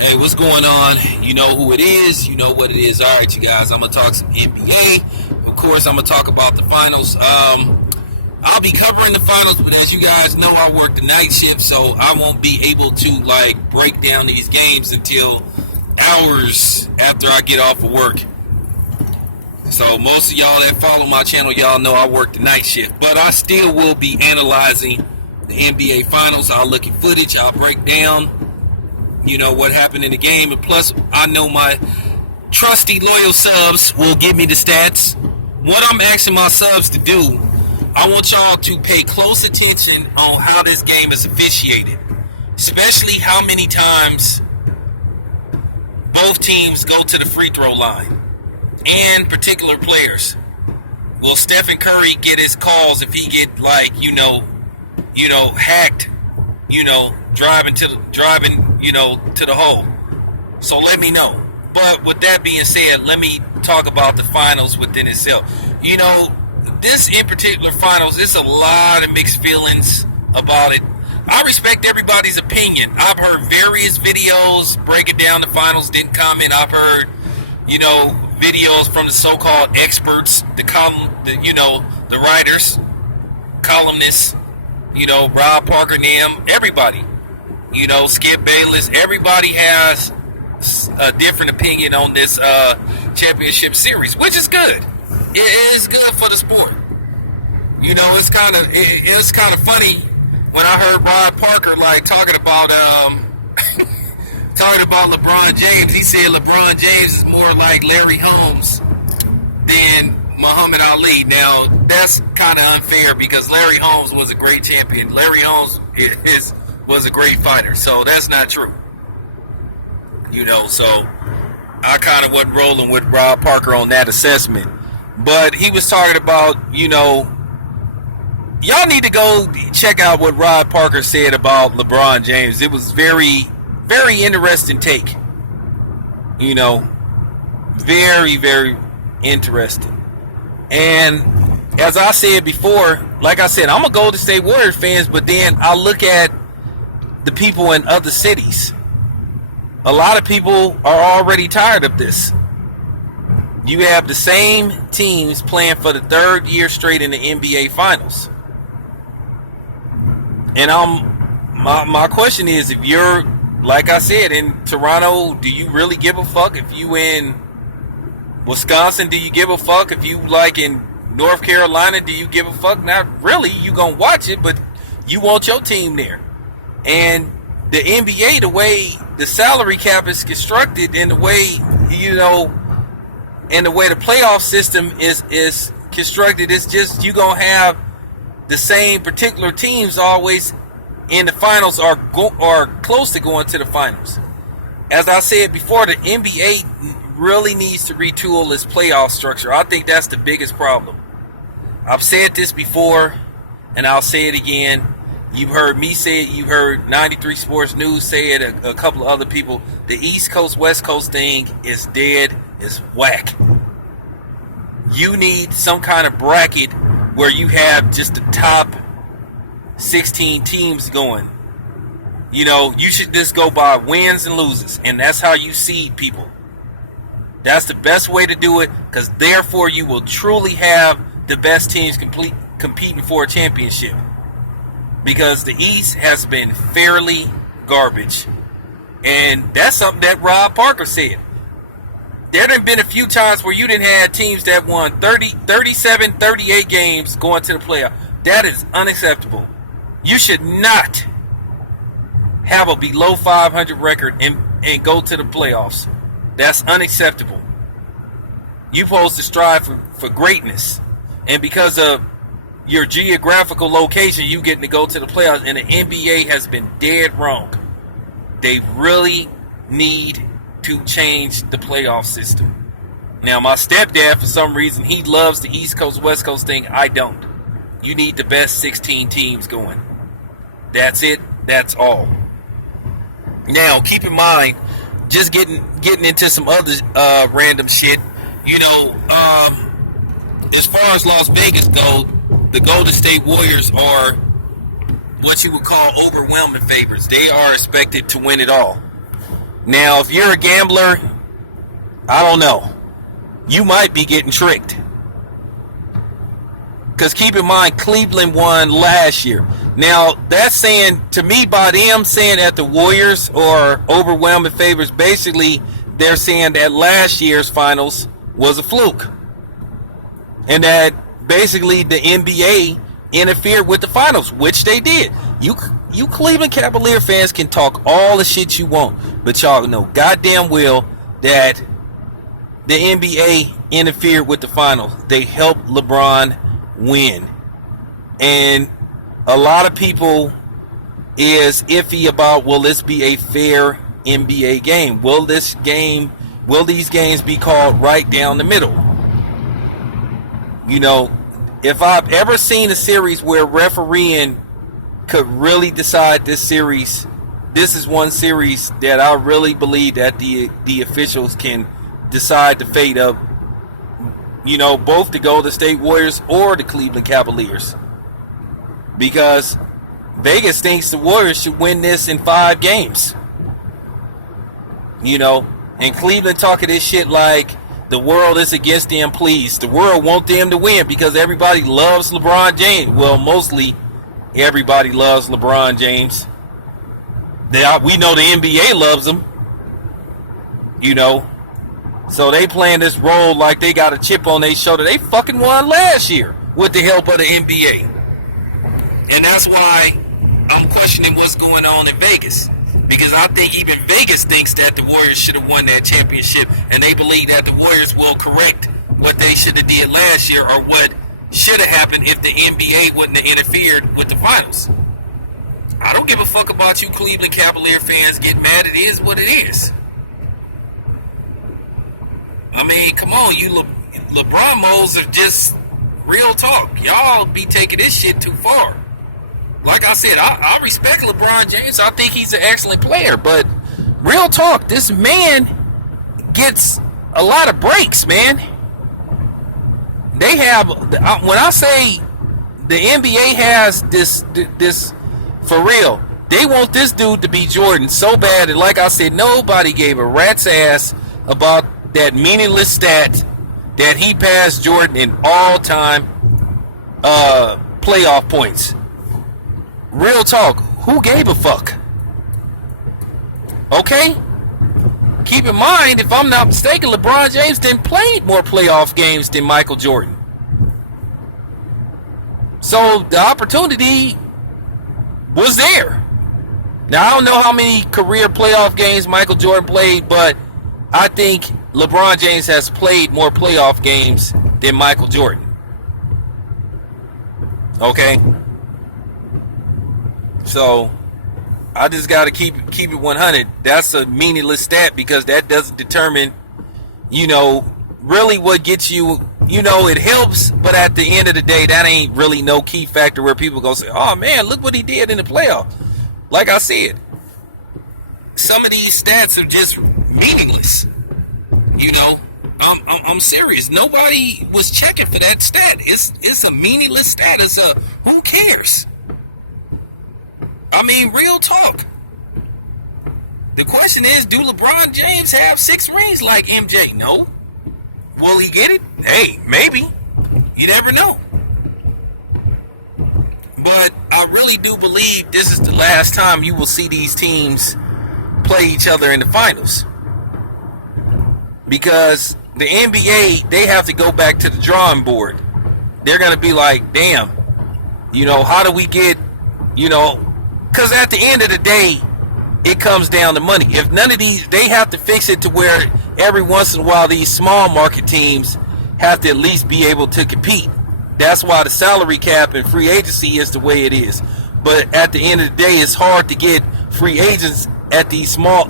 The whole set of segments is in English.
Hey, what's going on? You know who it is. You know what it is. All right, you guys. I'm gonna talk some NBA. Of course, I'm gonna talk about the finals. I'll be covering the finals, but as you guys know, I work the night shift, so I won't be able to break down these games until hours after I get off of work. So most of y'all that follow my channel, y'all know I work the night shift, but I still will be analyzing the NBA finals. I'll look at footage. I'll break down what happened in the game, and plus I know my trusty loyal subs will give me the stats. What I'm asking my subs to do, I want y'all to pay close attention on how this game is officiated, especially how many times both teams go to the free throw line and particular players. Will Stephen Curry get his calls if he get hacked, driving to the hole? So let me know. But with that being said, let me talk about the finals within itself. This in particular finals, it's a lot of mixed feelings about it. I respect everybody's opinion. I've heard various videos breaking down the finals, didn't comment. I've heard, videos from the so-called experts, the writers, columnists, Rob Parker and them, everybody. Skip Bayless, everybody has a different opinion on this championship series, which is good. It is good for the sport. It's kind of funny when I heard Rob Parker talking about talking about LeBron James. He said LeBron James is more like Larry Holmes than Muhammad Ali. Now that's kind of unfair because Larry Holmes was a great champion. Larry Holmes was a great fighter, so that's not true. So I kind of wasn't rolling with Rob Parker on that assessment. But he was talking about, y'all need to go check out what Rob Parker said about LeBron James. It was very, very interesting take. Very, very interesting. And as I said before, like I said, I'm a Golden State Warriors fan, but then I look at the people in other cities. A lot of people are already tired of this. You have the same teams playing for the third year straight in the NBA Finals. And my question is, if you're, like I said, in Toronto, do you really give a fuck? If you in Wisconsin, do you give a fuck? If you in North Carolina, do you give a fuck? Not really. You gonna watch it, but you want your team there. And the NBA, the way the salary cap is constructed, and the way and the way the playoff system is constructed, it's just you gonna have the same particular teams always in the finals or close to going to the finals. As I said before, the NBA really needs to retool its playoff structure. I think that's the biggest problem. I've said this before, and I'll say it again. You've heard me say it. You've heard 93 Sports News say it. A couple of other people. The East Coast, West Coast thing is dead. It's whack. You need some kind of bracket where you have just the top 16 teams going. You should just go by wins and losses, and that's how you seed people. That's the best way to do it, because therefore you will truly have the best teams competing for a championship. Because the East has been fairly garbage. And that's something that Rob Parker said. There have been a few times where you didn't have teams that won 30, 37, 38 games going to the playoff. That is unacceptable. You should not have a below 500 record and go to the playoffs. That's unacceptable. You're supposed to strive for greatness. And because of your geographical location, you getting to go to the playoffs, and the NBA has been dead wrong. They really need to change the playoff system. Now, my stepdad, for some reason, he loves the East Coast, West Coast thing. I don't. You need the best 16 teams going. That's it. That's all. Now, keep in mind, just getting into some other random shit. As far as Las Vegas goes, the Golden State Warriors are what you would call overwhelming favorites. They are expected to win it all. Now, if you're a gambler, I don't know. You might be getting tricked. Because keep in mind, Cleveland won last year. Now, that's saying, to me, by them saying that the Warriors are overwhelming favorites, basically, they're saying that last year's finals was a fluke. And that basically the NBA interfered with the finals, which they did. You Cleveland Cavalier fans can talk all the shit you want, but y'all know goddamn well that the NBA interfered with the finals. They helped LeBron win. And a lot of people is iffy about, will this be a fair NBA game? Will these games be called right down the middle? You know, if I've ever seen a series where refereeing could really decide this series, this is one series that I really believe that the officials can decide the fate of, you know, both the Golden State Warriors or the Cleveland Cavaliers. Because Vegas thinks the Warriors should win this in 5 games. You know, and Cleveland talking this shit like the world is against them, please. The world want them to win because everybody loves LeBron James. Well, mostly everybody loves LeBron James. We know the NBA loves him. You know. So they playing this role like they got a chip on their shoulder. They fucking won last year with the help of the NBA. And that's why I'm questioning what's going on in Vegas. Because I think even Vegas thinks that the Warriors should have won that championship. And they believe that the Warriors will correct what they should have did last year, or what should have happened if the NBA wouldn't have interfered with the finals. I don't give a fuck about you Cleveland Cavalier fans getting mad. It is what it is. I mean, come on, you LeBron moles are just real talk. Y'all be taking this shit too far. Like I said, I respect LeBron James. I think he's an excellent player. But real talk, this man gets a lot of breaks, man. They have, when I say the NBA has this for real, they want this dude to be Jordan so bad that, like I said, nobody gave a rat's ass about that meaningless stat that he passed Jordan in all-time playoff points. Real talk, who gave a fuck? Okay? Keep in mind, if I'm not mistaken, LeBron James didn't play more playoff games than Michael Jordan. So the opportunity was there. Now, I don't know how many career playoff games Michael Jordan played, but I think LeBron James has played more playoff games than Michael Jordan. Okay? So I just got to keep it 100. That's a meaningless stat because that doesn't determine, you know, really what gets you. You know, it helps, but at the end of the day, that ain't really no key factor where people go say, oh man, look what he did in the playoffs. Like I said, some of these stats are just meaningless. You know, I'm serious. Nobody was checking for that stat. It's a meaningless stat. It's a, who cares? I mean, real talk. The question is, do LeBron James have 6 rings like MJ? No. Will he get it? Hey, maybe. You never know. But I really do believe this is the last time you will see these teams play each other in the finals. Because the NBA, they have to go back to the drawing board. They're going to be like, damn, you know, how do we get, you know, because at the end of the day, it comes down to money. If none of these, they have to fix it to where every once in a while these small market teams have to at least be able to compete. That's why the salary cap and free agency is the way it is. But at the end of the day, it's hard to get free agents at these small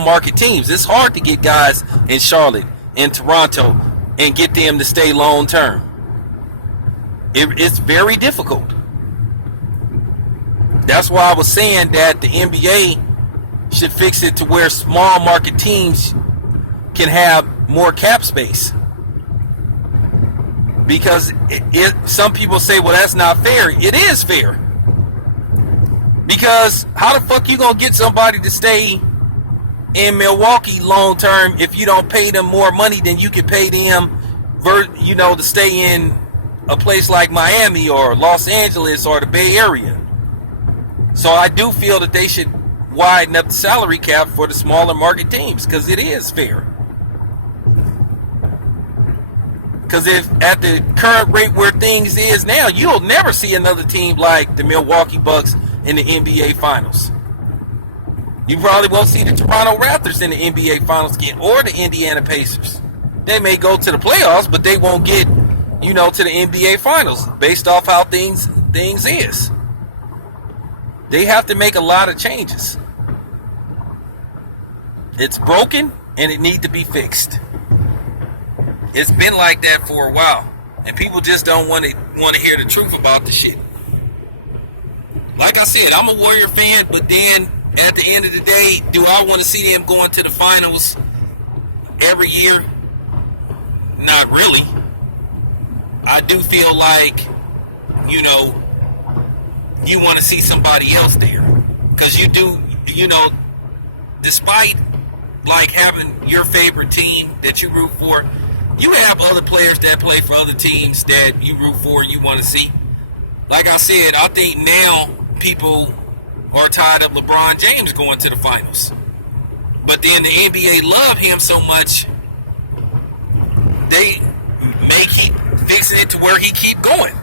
market teams. It's hard to get guys in Charlotte, in Toronto, and get them to stay long term. It's very difficult. That's why I was saying that the NBA should fix it to where small market teams can have more cap space. Because some people say, well, that's not fair. It is fair. Because how the fuck you gonna get somebody to stay in Milwaukee long term if you don't pay them more money than you can pay them, to stay in a place like Miami or Los Angeles or the Bay Area. So I do feel that they should widen up the salary cap for the smaller market teams because it is fair. Because if at the current rate where things is now, you'll never see another team like the Milwaukee Bucks in the NBA Finals. You probably won't see the Toronto Raptors in the NBA Finals again, or the Indiana Pacers. They may go to the playoffs, but they won't get, to the NBA Finals based off how things is. They have to make a lot of changes. It's broken and it needs to be fixed. It's been like that for a while, and people just don't want to hear the truth about the shit. Like I said, I'm a Warrior fan, but then at the end of the day, do I want to see them going to the finals every year? Not really. I do feel like, you want to see somebody else there. Because you do, despite like having your favorite team that you root for, you have other players that play for other teams that you root for and you want to see. Like I said, I think now people are tired of LeBron James going to the finals. But then the NBA love him so much, they fixing it to where he keep going.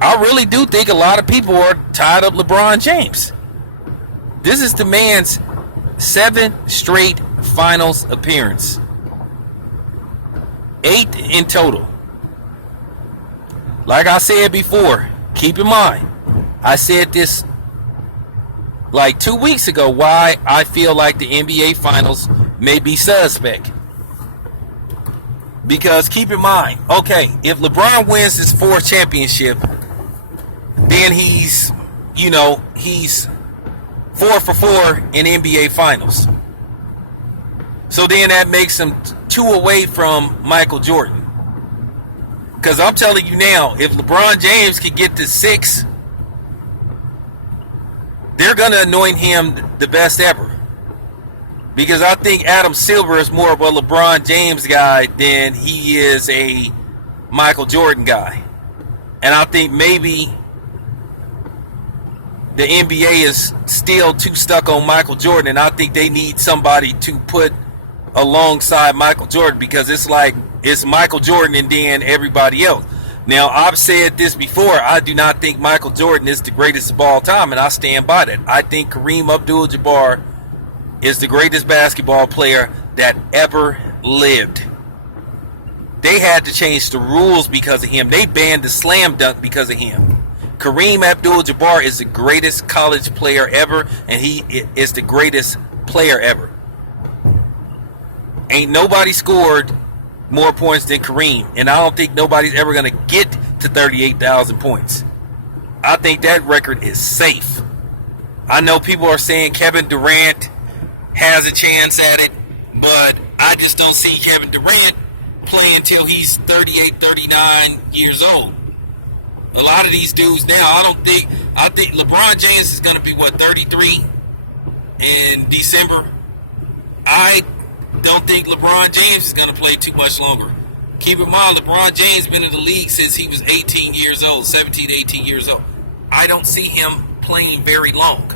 I really do think a lot of people are tired of LeBron James. This is the man's 7th straight finals appearance. 8 in total. Like I said before, keep in mind, I said this like 2 weeks ago, why I feel like the NBA Finals may be suspect. Because keep in mind, okay, if LeBron wins his 4th championship, then he's 4 for 4 in NBA Finals. So then that makes him 2 away from Michael Jordan. Because I'm telling you now, if LeBron James can get to 6, they're going to anoint him the best ever. Because I think Adam Silver is more of a LeBron James guy than he is a Michael Jordan guy. And I think maybe the NBA is still too stuck on Michael Jordan, and I think they need somebody to put alongside Michael Jordan, because it's like it's Michael Jordan and then everybody else. Now, I've said this before, I do not think Michael Jordan is the greatest of all time, and I stand by that. I think Kareem Abdul-Jabbar is the greatest basketball player that ever lived. They had to change the rules because of him. They banned the slam dunk because of him. Kareem Abdul-Jabbar is the greatest college player ever, and he is the greatest player ever. Ain't nobody scored more points than Kareem, and I don't think nobody's ever going to get to 38,000 points. I think that record is safe. I know people are saying Kevin Durant has a chance at it, but I just don't see Kevin Durant play until he's 38, 39 years old. A lot of these dudes now, I think LeBron James is going to be, 33 in December. I don't think LeBron James is going to play too much longer. Keep in mind, LeBron James been in the league since he was 18 years old, 17, 18 years old. I don't see him playing very long.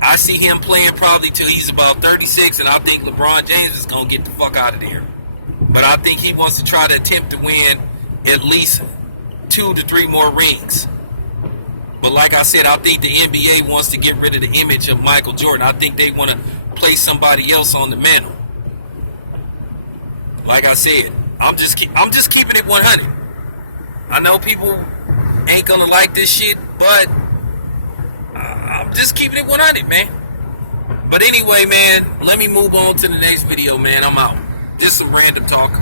I see him playing probably till he's about 36, and I think LeBron James is going to get the fuck out of there. But I think he wants to try to attempt to win at least 2 to 3 more rings. But like I said, I think the NBA wants to get rid of the image of Michael Jordan. I think they want to place somebody else on the mantle. Like I said, I'm just keeping it 100. I know people ain't gonna like this shit, but I'm just keeping it 100, man. But anyway, man, let me move on to the next video, man. I'm out. This is some random talk.